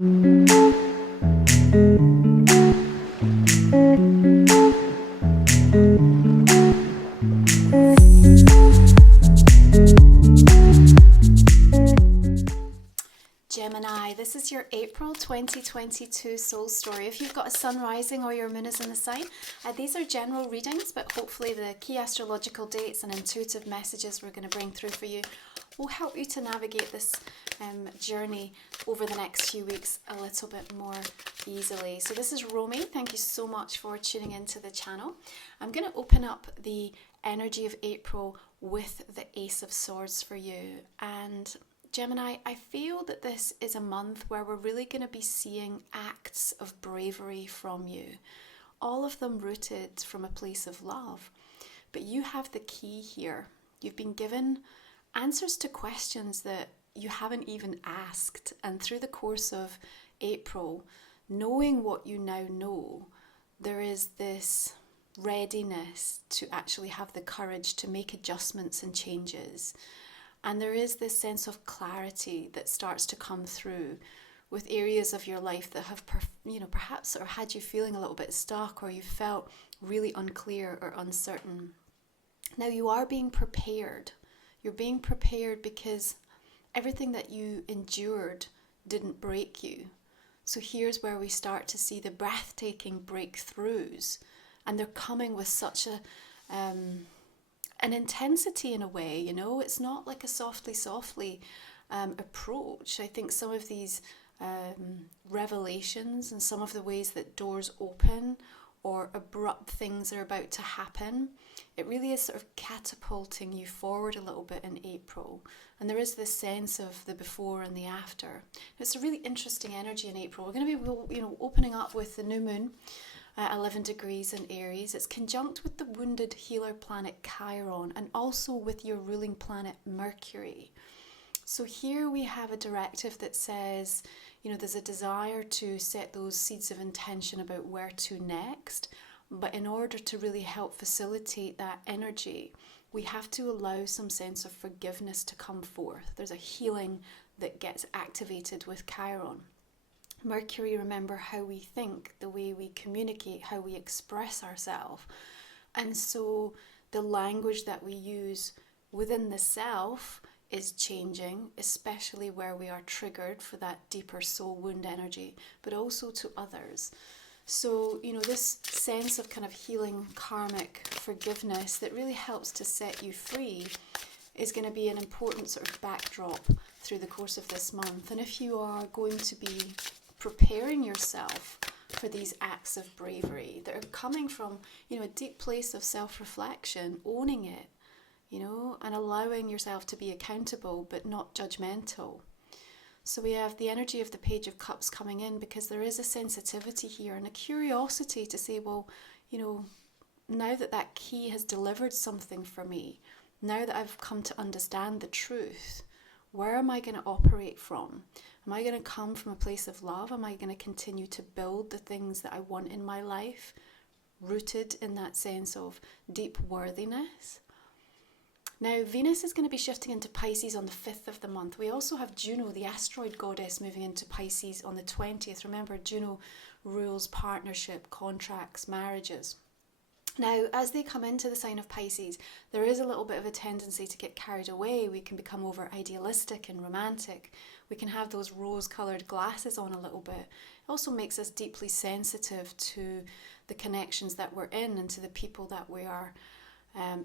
Gemini, this is your April 2022 soul story. If you've got a sun rising or your moon is in the sign, these are general readings, but hopefully the key astrological dates and intuitive messages we're going to bring through for you will help you to navigate this journey over the next few weeks a little bit more easily. So this is Romy. Thank you so much for tuning into the channel. I'm going to open up the energy of April with the Ace of Swords for you. And Gemini, I feel that this is a month where we're really going to be seeing acts of bravery from you, all of them rooted from a place of love. But you have the key here. You've been given answers to questions that you haven't even asked, and through the course of April, knowing what you now know, there is this readiness to actually have the courage to make adjustments and changes. And there is this sense of clarity that starts to come through with areas of your life that have, perhaps or had you feeling a little bit stuck, or you felt really unclear or uncertain. Now you are being prepared. You're being prepared because everything that you endured didn't break you. So here's where we start to see the breathtaking breakthroughs, and they're coming with such an intensity in a way, it's not like a softly approach. I think some of these revelations and some of the ways that doors open or abrupt things are about to happen, it really is sort of catapulting you forward a little bit in April. And there is this sense of the before and the after. It's a really interesting energy in April. We're going to be, opening up with the new moon. 11 degrees in Aries. It's conjunct with the wounded healer planet Chiron, and also with your ruling planet Mercury. So here we have a directive that says, there's a desire to set those seeds of intention about where to next, but in order to really help facilitate that energy, we have to allow some sense of forgiveness to come forth. There's a healing that gets activated with Chiron. Mercury, remember how we think, the way we communicate, how we express ourselves. And so the language that we use within the self is changing, especially where we are triggered for that deeper soul wound energy, but also to others. So, this sense of kind of healing karmic forgiveness that really helps to set you free is going to be an important sort of backdrop through the course of this month. And if you are going to be preparing yourself for these acts of bravery that are coming from, a deep place of self-reflection, owning it, and allowing yourself to be accountable but not judgmental. So we have the energy of the Page of Cups coming in because there is a sensitivity here and a curiosity to say, well, now that that key has delivered something for me, now that I've come to understand the truth, where am I going to operate from? Am I going to come from a place of love? Am I going to continue to build the things that I want in my life, rooted in that sense of deep worthiness? Now, Venus is going to be shifting into Pisces on the 5th of the month. We also have Juno, the asteroid goddess, moving into Pisces on the 20th. Remember, Juno rules partnership, contracts, marriages. Now, as they come into the sign of Pisces, there is a little bit of a tendency to get carried away. We can become over idealistic and romantic. We can have those rose-coloured glasses on a little bit. It also makes us deeply sensitive to the connections that we're in and to the people that we are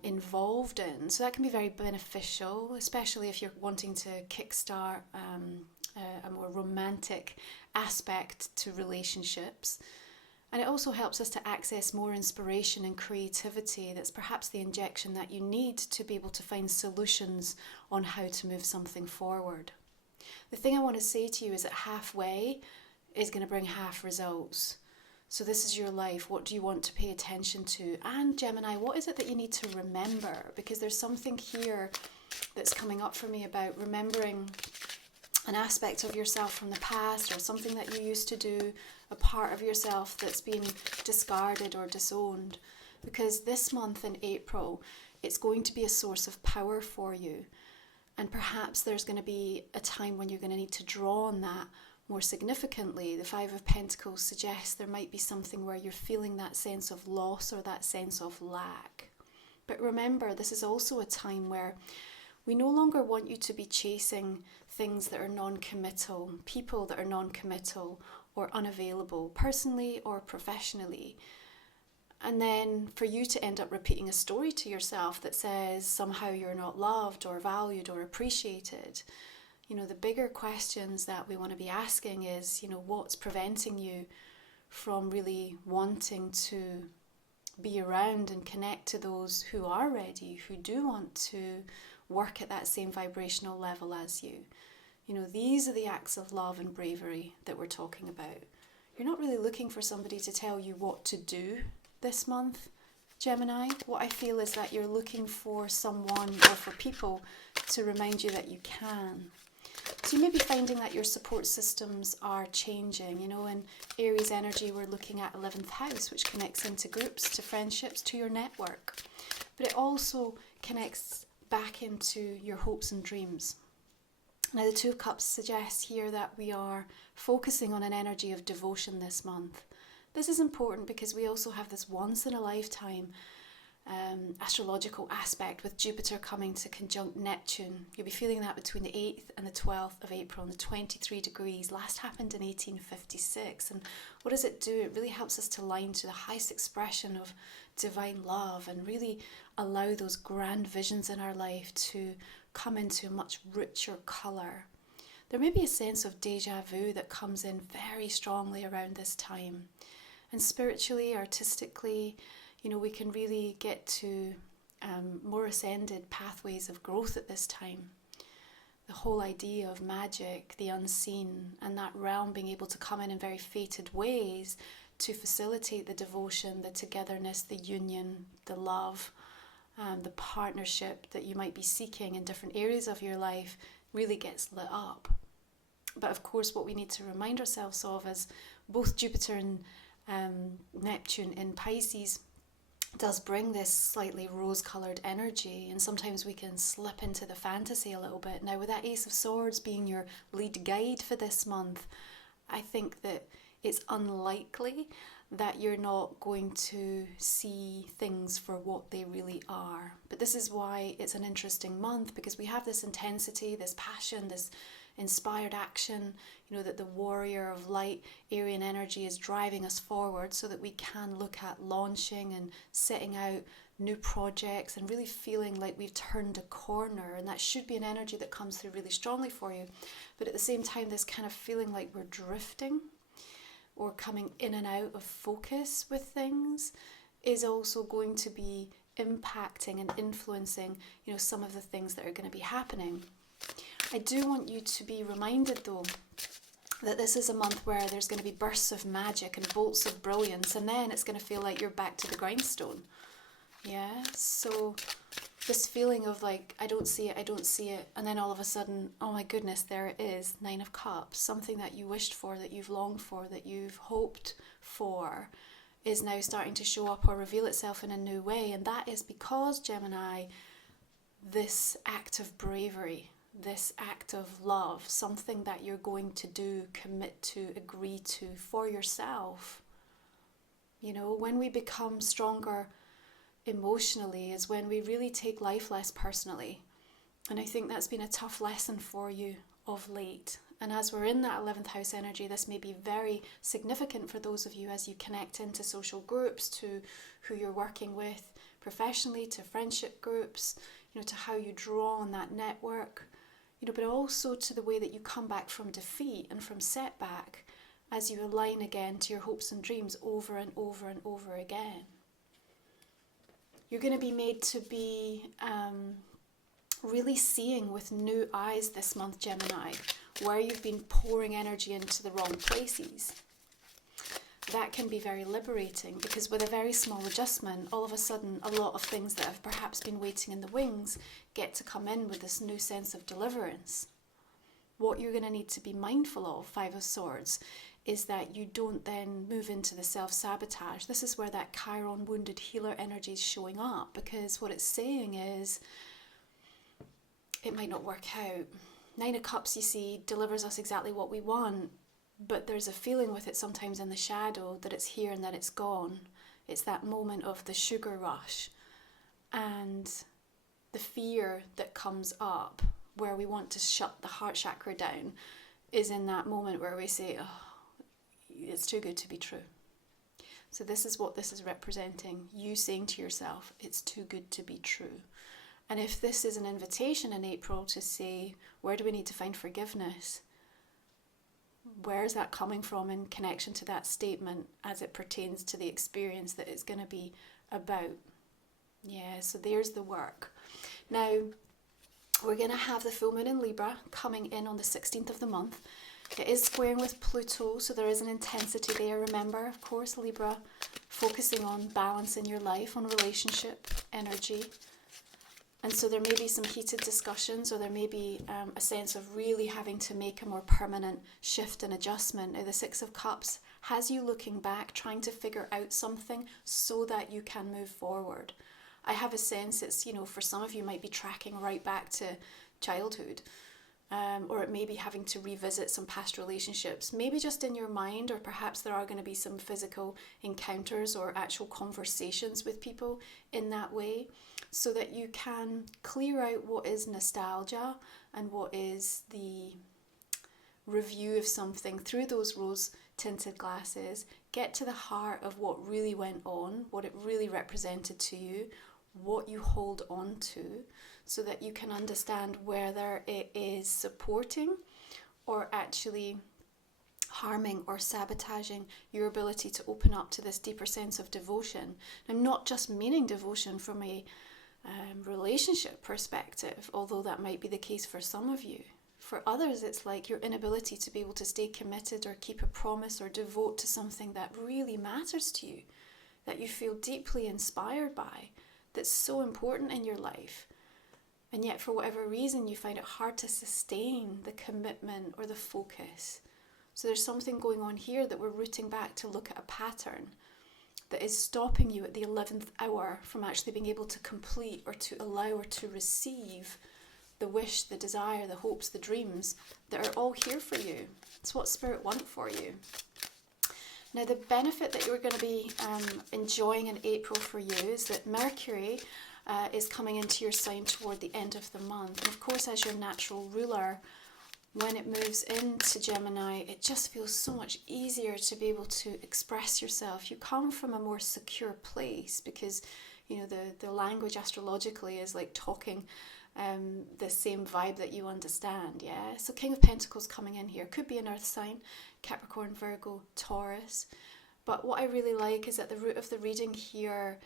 involved in. So that can be very beneficial, especially if you're wanting to kickstart a more romantic aspect to relationships. And it also helps us to access more inspiration and creativity. That's perhaps the injection that you need to be able to find solutions on how to move something forward. The thing I want to say to you is that halfway is going to bring half results. So this is your life. What do you want to pay attention to? And Gemini, what is it that you need to remember? Because there's something here that's coming up for me about remembering an aspect of yourself from the past, or something that you used to do, a part of yourself that's been discarded or disowned. Because this month in April, it's going to be a source of power for you. And perhaps there's going to be a time when you're going to need to draw on that More significantly, the Five of Pentacles suggests there might be something where you're feeling that sense of loss or that sense of lack. But remember, this is also a time where we no longer want you to be chasing things that are non-committal, people that are non-committal or unavailable, personally or professionally. And then for you to end up repeating a story to yourself that says somehow you're not loved or valued or appreciated. You know, the bigger questions that we want to be asking is, you know, what's preventing you from really wanting to be around and connect to those who are ready, who do want to work at that same vibrational level as you. You know, these are the acts of love and bravery that we're talking about. You're not really looking for somebody to tell you what to do this month, Gemini. What I feel is that you're looking for someone or for people to remind you that you can. So you may be finding that your support systems are changing. You know, in Aries energy, we're looking at 11th house, which connects into groups, to friendships, to your network. But it also connects back into your hopes and dreams. Now, the Two of Cups suggests here that we are focusing on an energy of devotion this month. This is important because we also have this once in a lifetime astrological aspect with Jupiter coming to conjunct Neptune. You'll be feeling that between the 8th and the 12th of April and the 23 degrees. Last happened in 1856. And what does it do? It really helps us to align to the highest expression of divine love and really allow those grand visions in our life to come into a much richer colour. There may be a sense of deja vu that comes in very strongly around this time. And spiritually, artistically, you know, we can really get to more ascended pathways of growth at this time. The whole idea of magic, the unseen, and that realm being able to come in very fated ways to facilitate the devotion, the togetherness, the union, the love, the partnership that you might be seeking in different areas of your life really gets lit up. But of course, what we need to remind ourselves of is both Jupiter and Neptune in Pisces does bring this slightly rose-coloured energy, and sometimes we can slip into the fantasy a little bit. Now, with that Ace of Swords being your lead guide for this month, I think that it's unlikely that you're not going to see things for what they really are. But this is why it's an interesting month, because we have this intensity, this passion, this inspired action, you know, that the warrior of light, Aryan energy is driving us forward so that we can look at launching and setting out new projects and really feeling like we've turned a corner. And that should be an energy that comes through really strongly for you. But at the same time, this kind of feeling like we're drifting or coming in and out of focus with things is also going to be impacting and influencing, you know, some of the things that are going to be happening. I do want you to be reminded, though, that this is a month where there's going to be bursts of magic and bolts of brilliance, and then it's going to feel like you're back to the grindstone. Yeah, so this feeling of like, I don't see it, and then all of a sudden, oh my goodness, there it is, Nine of Cups, something that you wished for, that you've longed for, that you've hoped for, is now starting to show up or reveal itself in a new way. And that is because, Gemini, this act of bravery, this act of love, something that you're going to do, commit to, agree to for yourself. You know, when we become stronger emotionally is when we really take life less personally. And I think that's been a tough lesson for you of late. And as we're in that 11th house energy, this may be very significant for those of you as you connect into social groups, to who you're working with professionally, to friendship groups, you know, to how you draw on that network, you know, but also to the way that you come back from defeat and from setback as you align again to your hopes and dreams over and over and over again. You're going to be made to be really seeing with new eyes this month, Gemini, where you've been pouring energy into the wrong places. That can be very liberating, because with a very small adjustment, all of a sudden a lot of things that have perhaps been waiting in the wings get to come in with this new sense of deliverance. What you're going to need to be mindful of, Five of Swords, is that you don't then move into the self-sabotage. This is where that Chiron wounded healer energy is showing up, because what it's saying is it might not work out. Nine of Cups, you see, delivers us exactly what we want. but there's a feeling with it sometimes in the shadow that it's here and that it's gone. It's that moment of the sugar rush and the fear that comes up where we want to shut the heart chakra down is in that moment where we say, oh, it's too good to be true. So this is what this is representing. You saying to yourself, it's too good to be true. And if this is an invitation in April to say, where do we need to find forgiveness? Where is that coming from in connection to that statement as it pertains to the experience that it's going to be about? Yeah, so there's the work. Now, we're going to have the full moon in Libra coming in on the 16th of the month. It is squaring with Pluto, so there is an intensity there. Remember, of course, Libra, focusing on balance in your life, on relationship, energy. And so there may be some heated discussions, or there may be a sense of really having to make a more permanent shift and adjustment. Now, the Six of Cups has you looking back, trying to figure out something so that you can move forward. I have a sense it's, for some of you might be tracking right back to childhood. Or it may be having to revisit some past relationships, maybe just in your mind, or perhaps there are going to be some physical encounters or actual conversations with people in that way, so that you can clear out what is nostalgia and what is the review of something through those rose-tinted glasses, get to the heart of what really went on, what it really represented to you, what you hold on to, so that you can understand whether it is supporting or actually harming or sabotaging your ability to open up to this deeper sense of devotion. I'm not just meaning devotion from a relationship perspective, although that might be the case for some of you. For others, it's like your inability to be able to stay committed or keep a promise or devote to something that really matters to you, that you feel deeply inspired by, that's so important in your life. And yet, for whatever reason, you find it hard to sustain the commitment or the focus. So there's something going on here that we're rooting back to look at a pattern that is stopping you at the 11th hour from actually being able to complete or to allow or to receive the wish, the desire, the hopes, the dreams that are all here for you. It's what Spirit wants for you. Now, the benefit that you're going to be enjoying in April for you is that Mercury is coming into your sign toward the end of the month. And of course, as your natural ruler, when it moves into Gemini, it just feels so much easier to be able to express yourself. You come from a more secure place because, the language astrologically is like talking the same vibe that you understand, yeah? So King of Pentacles coming in here. Could be an earth sign, Capricorn, Virgo, Taurus. But what I really like is at the root of the reading here,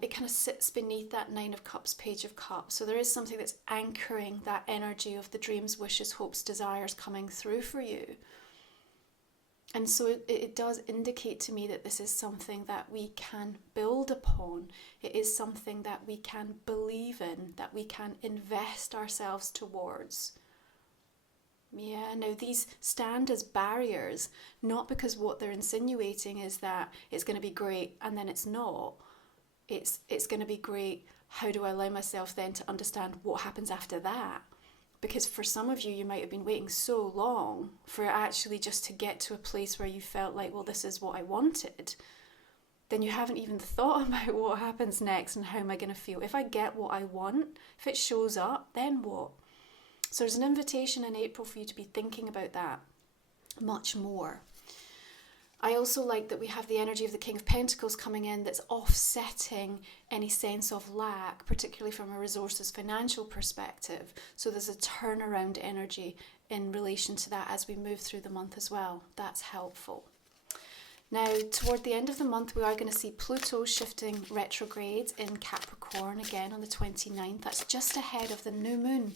it kind of sits beneath that Nine of Cups, Page of Cups. So there is something that's anchoring that energy of the dreams, wishes, hopes, desires coming through for you. And so it does indicate to me that this is something that we can build upon. It is something that we can believe in, that we can invest ourselves towards. Yeah, now these stand as barriers, not because what they're insinuating is that it's going to be great and then it's not. It's going to be great. How do I allow myself then to understand what happens after that? Because for some of you, you might have been waiting so long for actually just to get to a place where you felt like, well, this is what I wanted. Then you haven't even thought about what happens next and how am I going to feel. If I get what I want, if it shows up, then what? So there's an invitation in April for you to be thinking about that much more. I also like that we have the energy of the King of Pentacles coming in that's offsetting any sense of lack, particularly from a resources financial perspective. So there's a turnaround energy in relation to that as we move through the month as well. That's helpful. Now, toward the end of the month, we are going to see Pluto shifting retrograde in Capricorn again on the 29th. That's just ahead of the new moon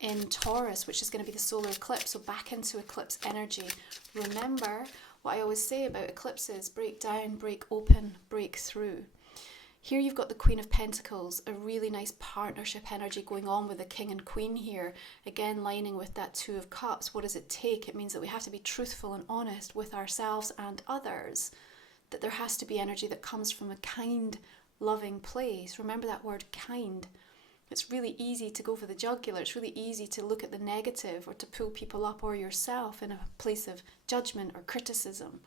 in Taurus, which is going to be the solar eclipse, so back into eclipse energy. Remember what I always say about eclipses: break down, break open, break through. Here you've got the Queen of Pentacles, a really nice partnership energy going on with the King and Queen here, again lining with that Two of Cups. What does it take? It means that we have to be truthful and honest with ourselves and others, that there has to be energy that comes from a kind, loving place. Remember that word kind. It's really easy to go for the jugular. It's really easy to look at the negative or to pull people up or yourself in a place of judgment or criticism.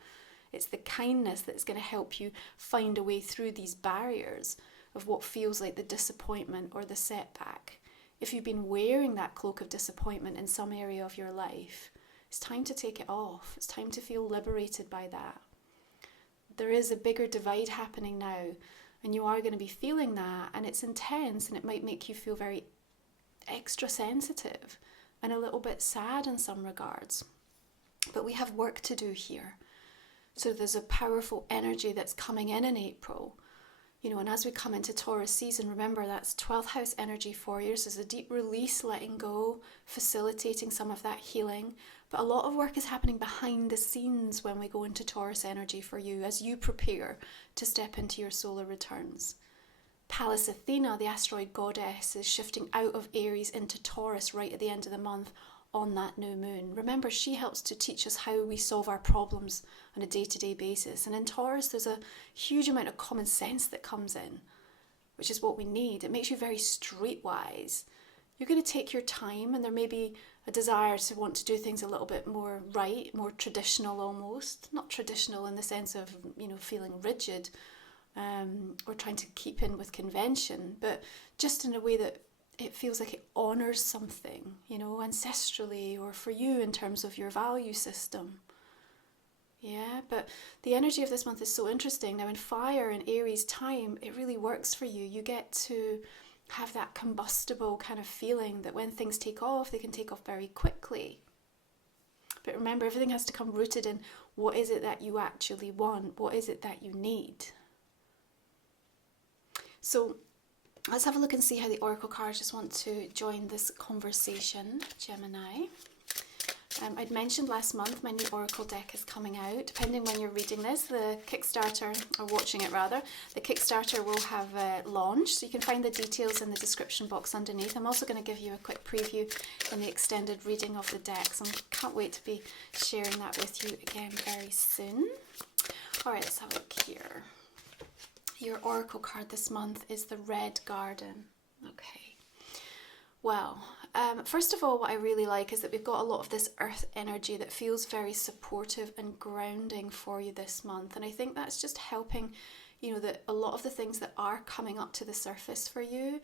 It's the kindness that's going to help you find a way through these barriers of what feels like the disappointment or the setback. If you've been wearing that cloak of disappointment in some area of your life, it's time to take it off. It's time to feel liberated by that. There is a bigger divide happening now, and you are going to be feeling that, and it's intense, and it might make you feel very extra sensitive and a little bit sad in some regards. But we have work to do here. So there's a powerful energy that's coming in April. And as we come into Taurus season, remember that's 12th house energy for you. There's a deep release, letting go, facilitating some of that healing. But a lot of work is happening behind the scenes when we go into Taurus energy for you as you prepare to step into your solar returns. Pallas Athena, the asteroid goddess, is shifting out of Aries into Taurus right at the end of the month on that new moon. Remember, she helps to teach us how we solve our problems on a day-to-day basis. And in Taurus, there's a huge amount of common sense that comes in, which is what we need. It makes you very streetwise. You're going to take your time, and there may be a desire to want to do things a little bit more right, more traditional almost. Not traditional in the sense of, feeling rigid or trying to keep in with convention, but just in a way that it feels like it honours something, ancestrally, or for you in terms of your value system. Yeah, but the energy of this month is so interesting. Now in fire and Aries time, it really works for you. You get to have that combustible kind of feeling that when things take off, they can take off very quickly. But remember, everything has to come rooted in what is it that you actually want? What is it that you need? So let's have a look and see how the Oracle cards just want to join this conversation, Gemini. I'd mentioned last month my new Oracle deck is coming out. Depending when you're reading this, the Kickstarter, or watching it rather, the Kickstarter will have launched. So you can find the details in the description box underneath. I'm also going to give you a quick preview in the extended reading of the deck. So I can't wait to be sharing that with you again very soon. All right, let's have a look here. Your Oracle card this month is the Red Garden. Okay. Well, first of all, what I really like is that we've got a lot of this earth energy that feels very supportive and grounding for you this month. And I think that's just helping, that a lot of the things that are coming up to the surface for you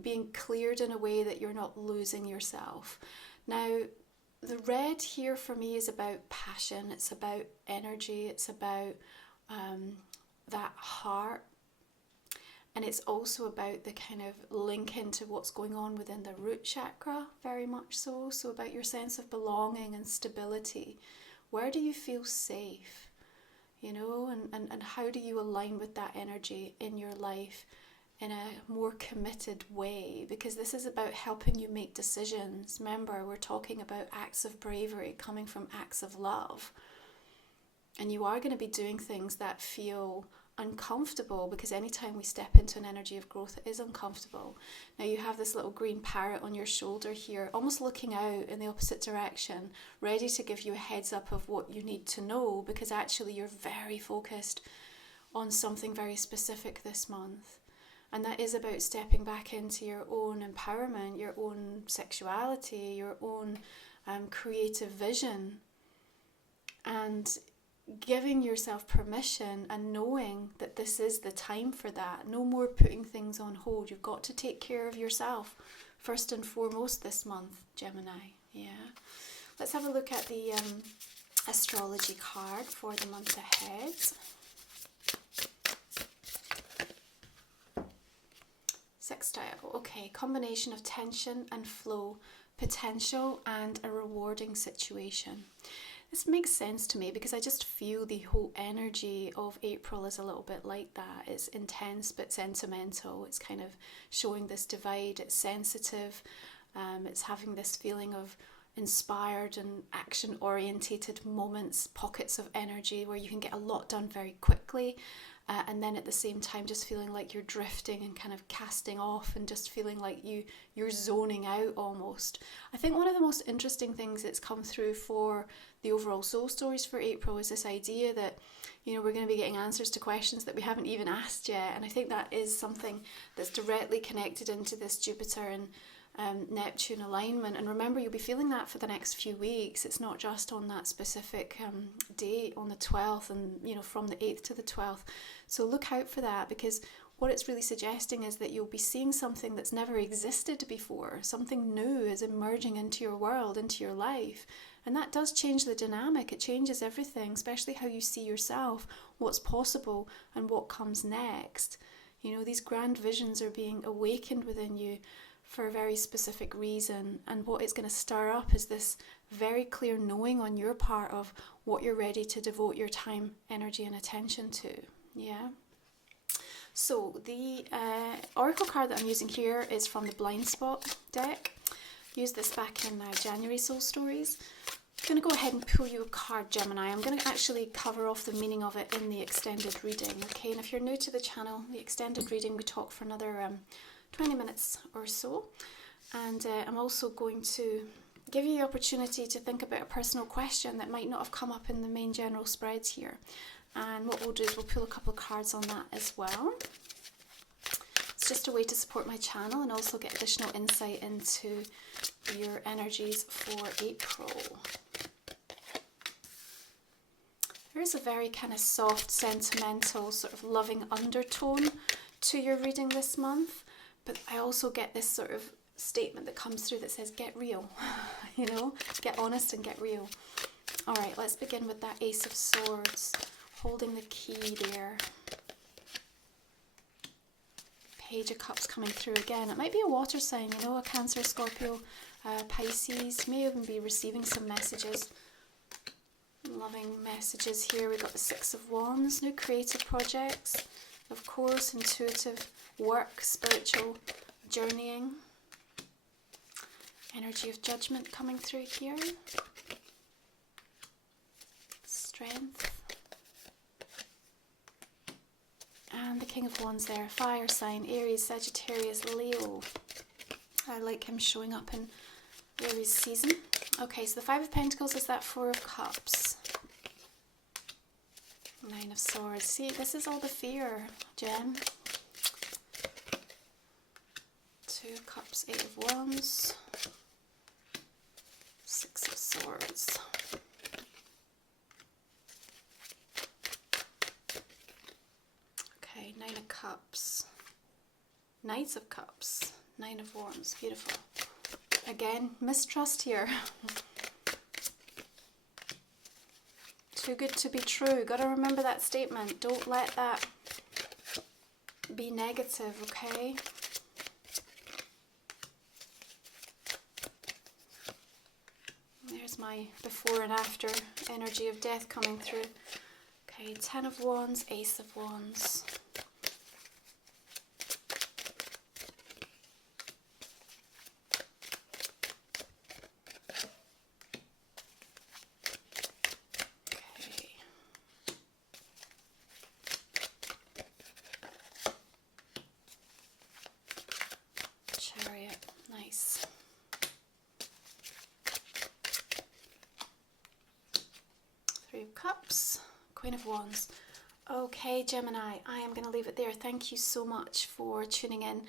being cleared in a way that you're not losing yourself. Now, the red here for me is about passion. It's about energy. It's about that heart. And it's also about the kind of link into what's going on within the root chakra, very much so. So about your sense of belonging and stability. Where do you feel safe? And how do you align with that energy in your life in a more committed way? Because this is about helping you make decisions. Remember, we're talking about acts of bravery coming from acts of love. And you are going to be doing things that feel uncomfortable, because anytime we step into an energy of growth, it is uncomfortable. Now you have this little green parrot on your shoulder here, almost looking out in the opposite direction, ready to give you a heads up of what you need to know, because actually you're very focused on something very specific this month. And that is about stepping back into your own empowerment, your own sexuality, your own creative vision, and giving yourself permission and knowing that this is the time for that. No more putting things on hold. You've got to take care of yourself first and foremost this month, Gemini. Yeah. Let's have a look at the astrology card for the month ahead. Sextile. Okay, combination of tension and flow, potential and a rewarding situation. This makes sense to me because I just feel the whole energy of April is a little bit like that. It's intense but sentimental. It's kind of showing this divide. It's sensitive. It's having this feeling of inspired and action-orientated moments, pockets of energy where you can get a lot done very quickly. And then at the same time just feeling like you're drifting and kind of casting off and just feeling like you're zoning out almost. I think one of the most interesting things that's come through for the overall soul stories for April is this idea that, you know, we're going to be getting answers to questions that we haven't even asked yet. And I think that is something that's directly connected into this Jupiter and Neptune alignment. And remember, you'll be feeling that for the next few weeks. It's not just on that specific date on the 12th and, you know, from the 8th to the 12th. So look out for that, because what it's really suggesting is that you'll be seeing something that's never existed before. Something new is emerging into your world, into your life. And that does change the dynamic. It changes everything, especially how you see yourself, what's possible and what comes next. You know, these grand visions are being awakened within you for a very specific reason. And what it's going to stir up is this very clear knowing on your part of what you're ready to devote your time, energy and attention to. Yeah. So the Oracle card that I'm using here is from the Blind Spot deck. Used this back in January Soul Stories. I'm going to go ahead and pull you a card, Gemini. I'm going to actually cover off the meaning of it in the extended reading, okay? And if you're new to the channel, the extended reading, we talk for another 20 minutes or so. And I'm also going to give you the opportunity to think about a personal question that might not have come up in the main general spreads here. And what we'll do is we'll pull a couple of cards on that as well. It's just a way to support my channel and also get additional insight into your energies for April. There is a very kind of soft, sentimental, sort of loving undertone to your reading this month, but I also get this sort of statement that comes through that says, get real, you know, get honest and get real. All right, let's begin with that Ace of Swords, holding the key there. Page of Cups coming through again. It might be a water sign, you know, a Cancer, Scorpio, Pisces. May even be receiving some messages, loving messages here. We've got the Six of Wands, new creative projects, of course, intuitive work, spiritual journeying. Energy of Judgment coming through here. Strength. And the King of Wands there, fire sign, Aries, Sagittarius, Leo. I like him showing up in Aries season. Okay, so the Five of Pentacles is that Four of Cups. Nine of Swords. See, this is all the fear, Gem. Two of Cups, Eight of Wands. Six of Swords. Okay, Nine of Cups. Knights of Cups. Nine of Wands. Beautiful. Again, mistrust here. Too good to be true. Got to remember that statement. Don't let that be negative, okay? There's my before and after energy of death coming through. Okay, Ten of Wands, Ace of Wands. Cups, Queen of Wands. Okay, Gemini, I am going to leave it there. Thank you so much for tuning in.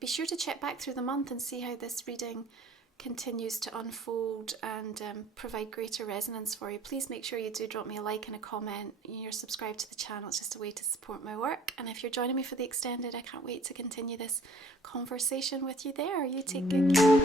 Be sure to check back through the month and see how this reading continues to unfold and provide greater resonance for you. Please make sure you do drop me a like and a comment. You're subscribed to the channel. It's just a way to support my work. And if you're joining me for the extended, I can't wait to continue this conversation with you there. You take good care.